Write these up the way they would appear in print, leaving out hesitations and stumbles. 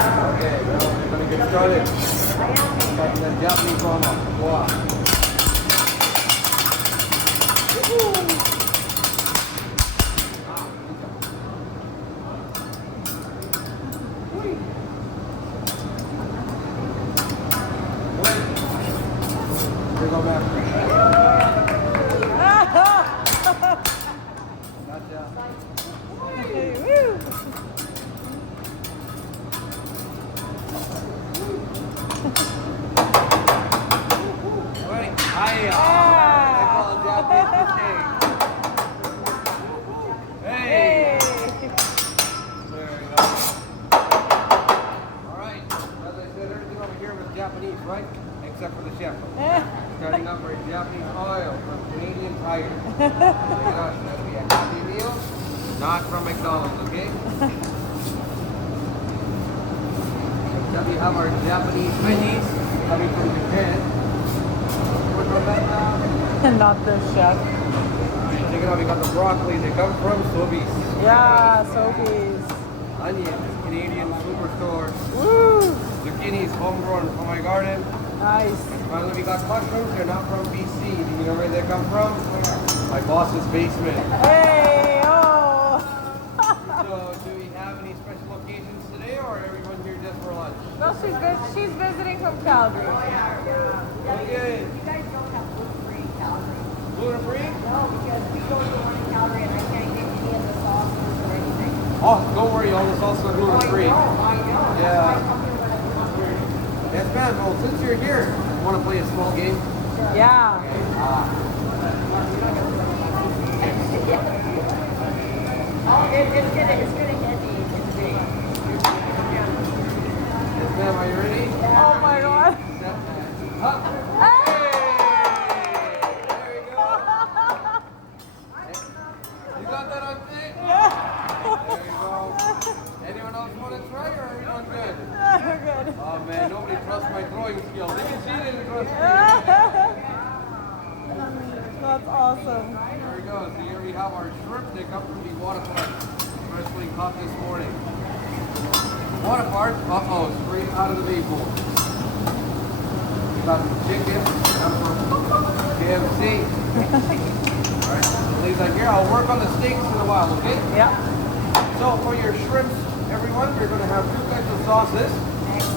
Okay, now we're gonna get started. Starting the Japanese mama. Wow. Here go back. Gotcha. Wait, hiya. They call it Japanese mistake. Hey. There we go. All right. As I said, everything over here was Japanese, right? Except for the chef. Starting up for Japanese oil from Canadian Tire. It's gonna be a happy meal, not from McDonald's, okay? Then we have our Japanese veggies coming from Japan. Not the chef. Check it out, we got the broccoli, they come from Sobeys. Yeah, Sobeys. Onions, Canadian superstore. Woo! Zucchinis, homegrown from my garden. Nice. Finally, we got mushrooms, they're not from BC. Do you know where they come from? My boss's basement. Hey, oh! So, do we have any special occasions today, or everyone here just for lunch? No, she's visiting from Calgary. Okay. You guys don't have gluten-free Calgary. Gluten-free? No, because we go to one in Calgary and I can't get any of the sauces or anything. Oh, don't worry, all the sauces are gluten-free. I know. Yeah. That's why I come here when I'm hungry. Yes, ma'am. Well, since you're here, you want to play a small game? Yeah. Oh, it's gonna hit the big. Yes, ma'am. Are you ready? Oh my God. Set, and up. Hey! There you go. You got that on tape? Yeah. There you go. Anyone else want to try, or are everyone good? We're good. Oh man, nobody trusts my throwing skills. They can see they didn't trust me. That's awesome. There we go. So here we have our shrimp. They come from the water park. Freshly caught this morning. Water park. Uh-oh, straight out of the maple. We got some chicken. Come from KFC. Alright, leave that here. I'll work on the steaks in a while, okay? Yeah. So for your shrimps, everyone, you're going to have two types of sauces.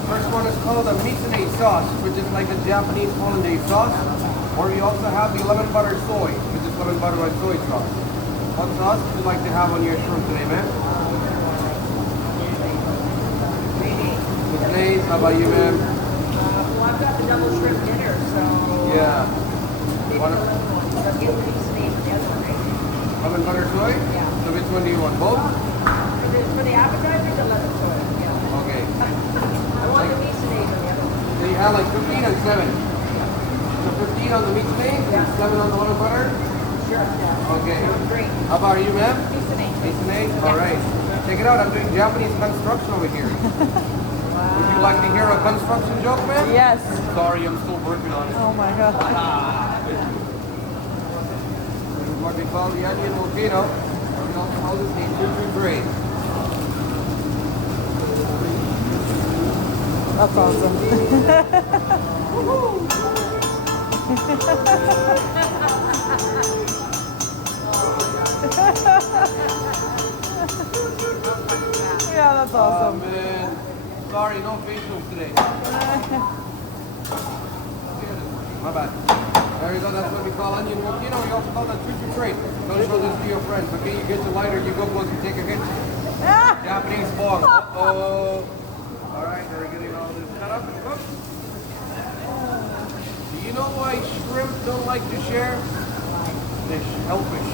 First one is called a miso sauce, which is like a Japanese hollandaise sauce. Or you also have the lemon butter soy, which is lemon butter and soy sauce. What sauce would you like to have on your shrimp today, man? Mayonnaise. How about you, ma'am? Well, I've got the double shrimp dinner, so Yeah. maybe the little one. But get the name the other one, right? Lemon butter soy? Yeah. So which one do you want? Both? For the appetizer, the lemon soy. Yeah. Okay. I want the miso on the other one. So you have like 15 and 7. So 15 on the miso and 7 on the lemon butter? Sure. Yeah. Okay. Great. How about you, ma'am? Miso. Miso? Alright. Check it out, I'm doing Japanese construction over here. Would you like to hear a construction joke, man? Yes. Sorry, I'm still working on it. Oh my God. This is what we call the onion volcano. Or we also call this the choo-choo train. That's awesome. Yeah, that's awesome. Oh man. Sorry, no facials today. My bad. There you go, that's what we call onion volcano. We also call that choo-choo train. Don't show this to your friends, okay? You get your lighter, you go close, you take a hit. Japanese fog. Uh-oh. Alright, we're getting all this cut up and cooked. Do you know why shrimp don't like to share? They're shellfish.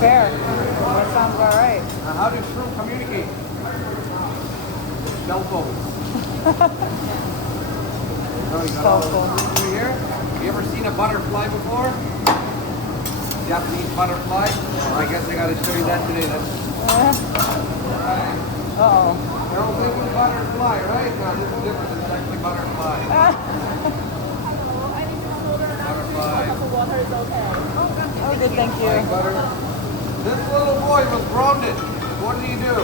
Fair. That sounds about right. Now, how do shrimp communicate? Cell phones. Oh, you got all those things over here. You ever seen a butterfly before? Japanese butterfly? Well, I guess I gotta show you that today. That's right. Uh-oh. They're all thinking butterfly, right? No, this is different. It's actually butterfly. Butterfly. Oh, good, thank you. Like butter. This little boy was grounded. What did he do?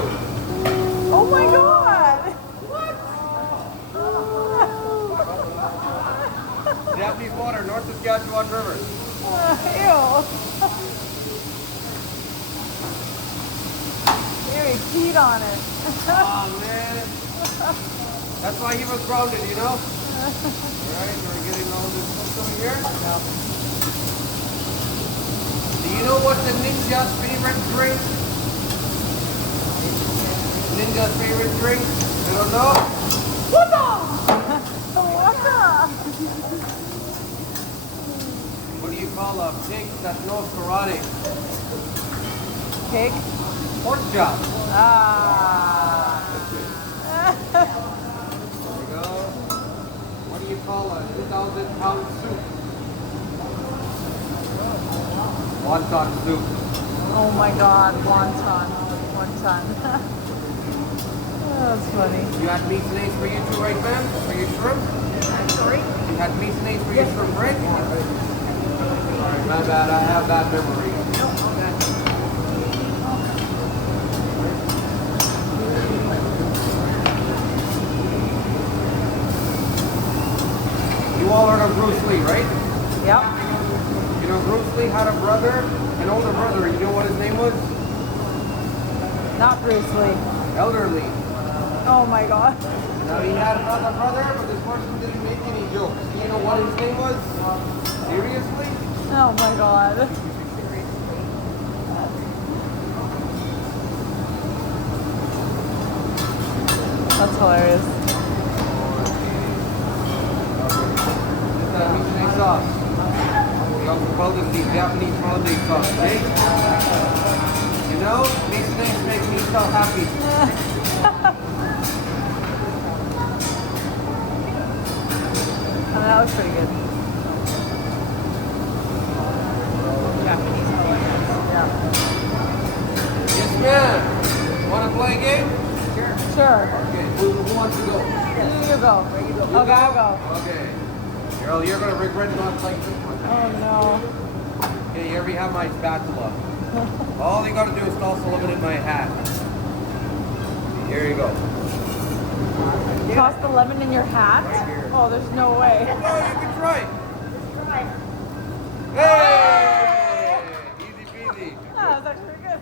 Oh my God. Saskatchewan River. Ew. Ew, he peed on it. Oh man. That's why he was grounded, you know? Alright, we're getting all this stuff over here. Yep. Do you know what the ninja's favorite drink? Ninja's favorite drink? You don't know? What the? What do you call a pig that knows karate? Pig? Pork chop. Ah. There we go. What do you call a 2,000-pound soup? Wonton soup. Oh my god, wonton. Wonton. That's funny. You had meat and eggs for you too, right, ma'am? For your shrimp? I'm sorry? You had meat and eggs for your shrimp, right? Alright, my bad. I have bad memory. No, all good. You all heard of Bruce Lee, right? Yep. You know, Bruce Lee had a brother, an older brother. You know what his name was? Not Bruce Lee. Elderly. Oh my god. Now he had another brother, but this person didn't make any jokes. Do you know what his name was? Seriously? Oh my god. That's hilarious. This is miso sauce. We also call this the Japanese holiday sauce, okay? You know, these things make me so happy. I mean, that was pretty good. Japanese holidays. Yeah. Yes, ma'am. Want to play a game? Sure. Okay, who wants to go? You go. Okay, I'll go. Okay. You're going to regret not playing this one. Oh no. Okay, here we have my spatula. All you got to do is toss a lemon in my hat. Here you go. Toss the lemon in your hat? Oh, there's no way. Oh, you can try. Try. Hey! Easy peasy. Ah, that's actually pretty good.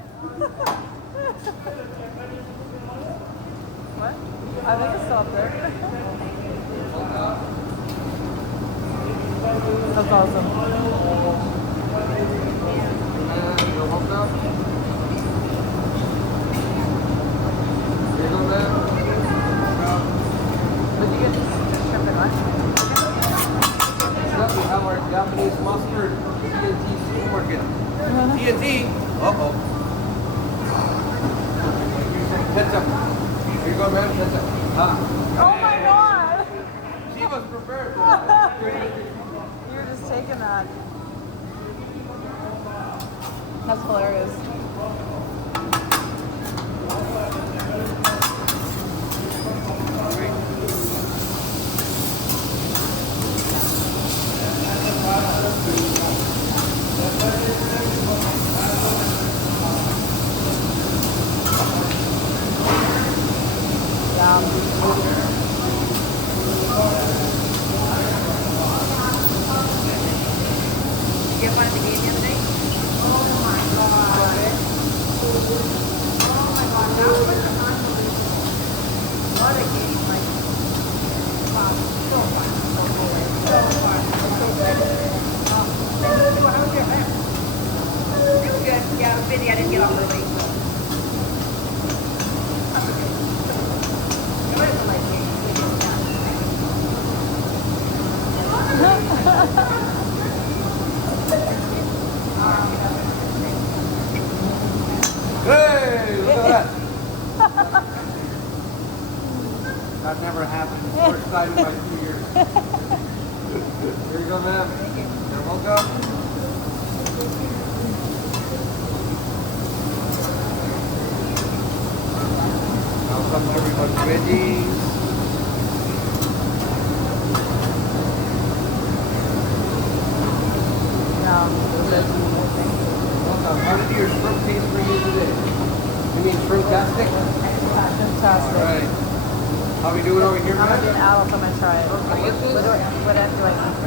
What? I think it's still up there. That's awesome. And you're hooked up. There you go, man. Did you get this shrimp and what? Next up, we have our Japanese mustard T&T supermarket. T&T? Uh-oh. Ketchup. Here you go, man. Ketchup. Oh my god! She was prepared for that. You were just taking that. That's hilarious. Did you get one at the game the other day? Oh my god. Oh my god, that was unbelievable. What a game, like, wow, so fun, so good, so fun, so good. How was your event? It was good, yeah, it was busy, I didn't get off early, so. That's okay. It was a light game, we did that. Hey, look at that. That never happened. First time in my 2 years. Here you go, ma'am. You're welcome. Now comes everybody's veggies. Welcome. How did your shrimp taste for you today? You mean shrimp-tastic? Fantastic. All right. How we doing over here, I'm gonna do man? an adult, I'm gonna try it. Delicious. What do I eat?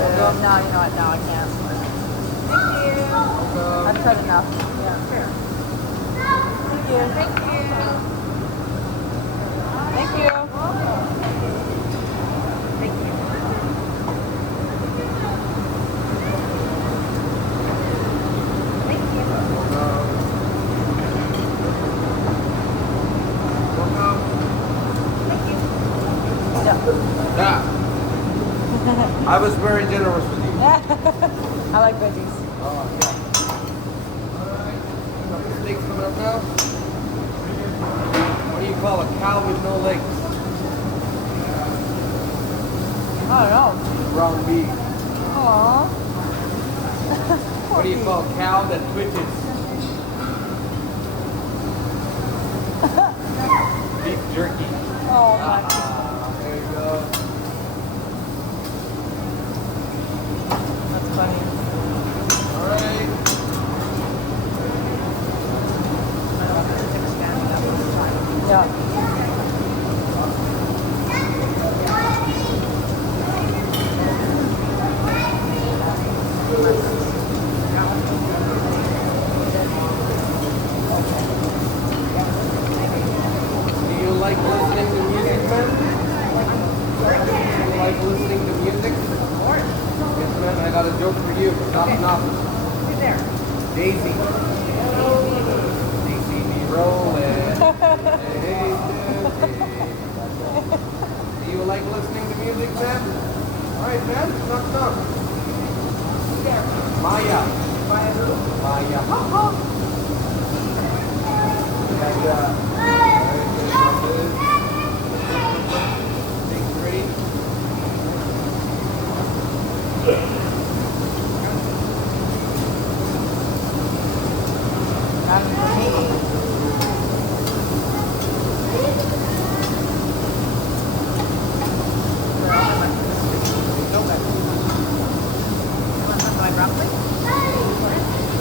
No, you know what? No, I can't. I've tried enough. Yeah. Thank you. Thank you. Thank you. Thank you. Thank you. Yeah. Yeah. I was very generous with you. I like veggies. Oh, yeah. Alright. Couple steaks coming up now. What do you call a cow with no legs? I don't know. Ground beef. Aww. What do you call a cow that twitches? Beef jerky. Oh my. There you go. That's funny. Alright. Yeah. Do you like listening to music, man? Do you like listening to music? Yes, man. I got a joke for you. Stop knocking. Who's there? Daisy. Daisy be rolling. Hey, do you like listening to music, man? Alright, man. Knock, knock. Who's there? Maya. Maya who? Maya. And, things ready?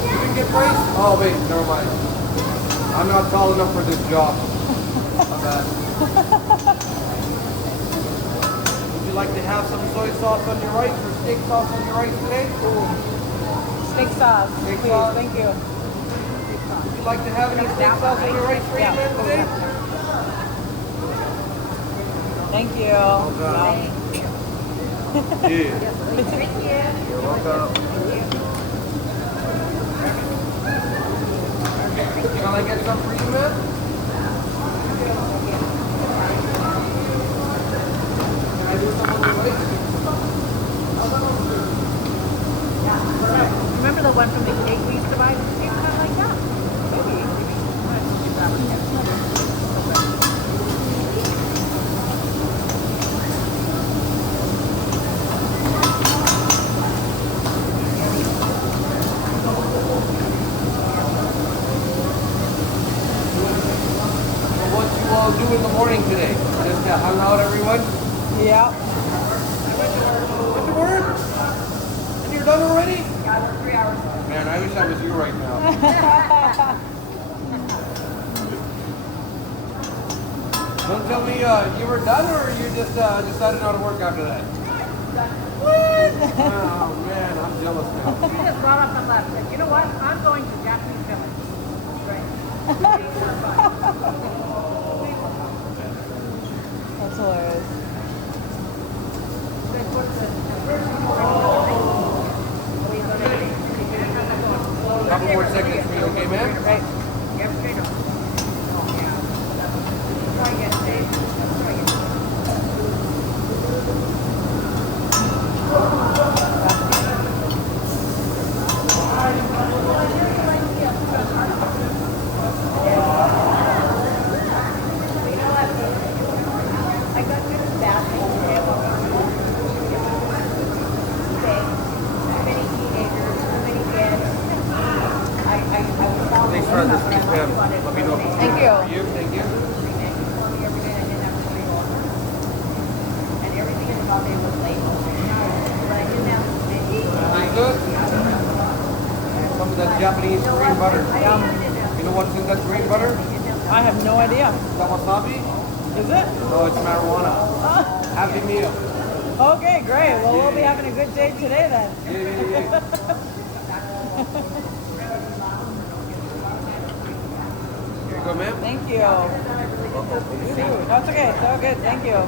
You didn't get praise? Oh, wait, never mind. I'm not tall enough for this job. My bad. Would you like to have some soy sauce on your rice or steak sauce on your rice today? Steak sauce. Steak Please, sauce. thank you. Would you like to have any steak sauce on your rice for you, man, today? Thank you. Okay. Yeah. Thank you. You're welcome. Can I get some for you, man? Can I do some on your rice? Remember the one from the cake we used to buy? It came out like that. So what you all do in the morning today? Just hung out, everyone? Yeah. Went to work? And you're done already? Yeah, I worked 3 hours. Man, I wish I was you right now. Don't tell me you were done or you just decided not to work after that? What? Oh man, I'm jealous now. She just brought up the left. Said, you know what? I'm going to Japanese village. Great. That's hilarious. Couple more seconds for you, okay, man? Right. Yep, straight on. Try again, Dave. Try again. I got rid of that thing. Too many teenagers, too many kids. Thanks for this week, ma'am. Let me know if it's Thank good you. for you. Thank you. And everything about it was labeled. But I didn't have many. Pretty good. Some of that Japanese green butter. You know what's in that green butter? I have no idea. Is that wasabi? Is it? No, it's marijuana. Happy meal. Okay, great. Well, we'll be having a good day today then. Yeah. Here you go, ma'am. Thank you. Ooh, that's okay. So good. Thank you.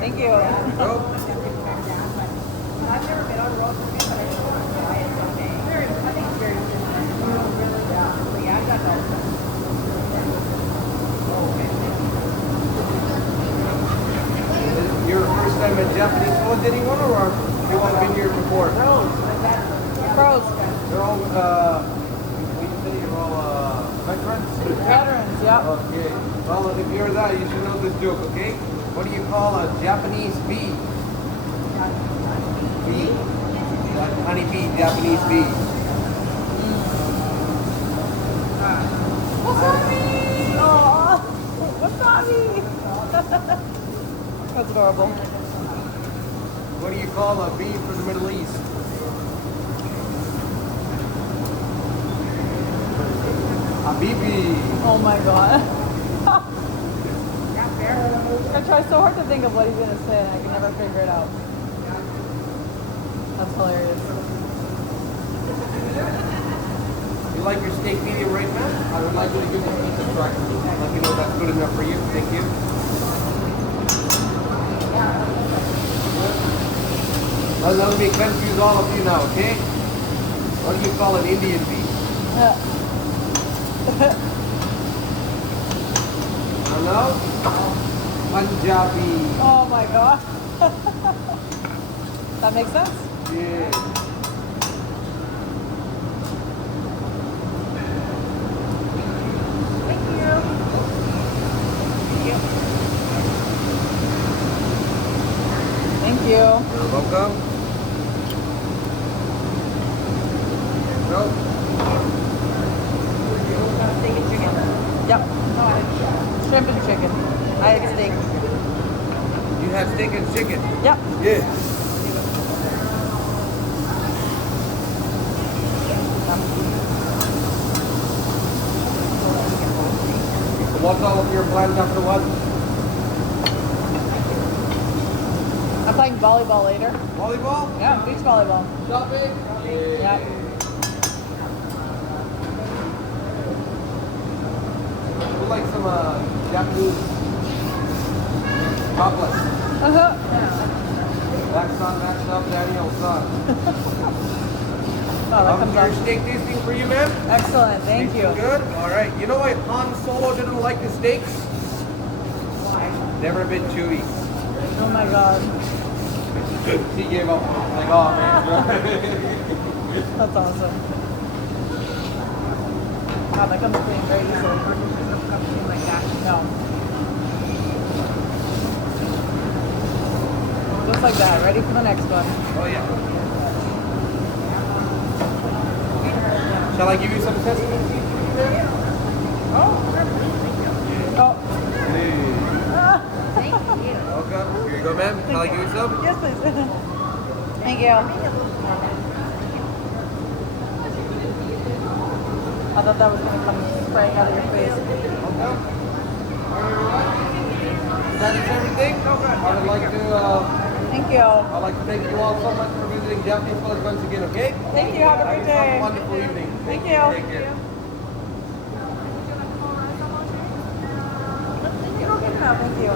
Thank you. Go. I've never been on road with but I just want to try it someday. I think it's very good. Yeah, I got that. Your first time at Japanese food, anyone, or you all been here before? Pros. They're all, what do you say, you're all veterans? Veterans, yep. Okay. Well, if you're that, you should know this joke, okay? What do you call a Japanese bee? Bee? Honey bee, Japanese bee. Wasabi! Aww. Wasabi! That's adorable. What do you call a bee from the Middle East? A BB. Oh my god. I try so hard to think of what he's gonna say and I can never figure it out. That's hilarious. You like your steak medium right, man? I would like you to give me a pizza track. Let me know that's good enough for you. Thank you. Well, let me confuse all of you now, okay? What do you call an Indian bee? I don't know. Punjabi. Oh my god. That makes sense. Yeah. Thank you. You're welcome. Go. Steak and chicken. Yep. Shrimp and chicken. I had steak. You have steak and chicken. Yep. Yeah. What's all of your plans after what? I'm playing volleyball later. Volleyball? Yeah, beach volleyball. Shopping? Yeah. Yep. We like some Japanese chocolates. Uh-huh. That's up, Daniel's son. Oh, that comes Your out. steak tasting for you, ma'am? Excellent. Thank you. Good? Alright. You know why Han Solo didn't like the steaks? Why? Never been chewy. Oh my god. He gave up. Like, oh man. That's awesome. Wow, that comes clean very easily. Something like that. No. Just like that. Ready for the next one. Oh yeah. Shall I give you some sesame seeds? Oh. Hey. Ah. Thank you. Welcome. Here you go, ma'am. Shall I give you some? Yes, please. Thank you. I thought that was going to come spraying out of your face. Welcome. That is everything. I would like to. Thank you. I'd like to thank you all so much for visiting Japanese Village once again. Okay. Thank you. Have a great day. Have a wonderful evening. Thank you. Take care. Thank you.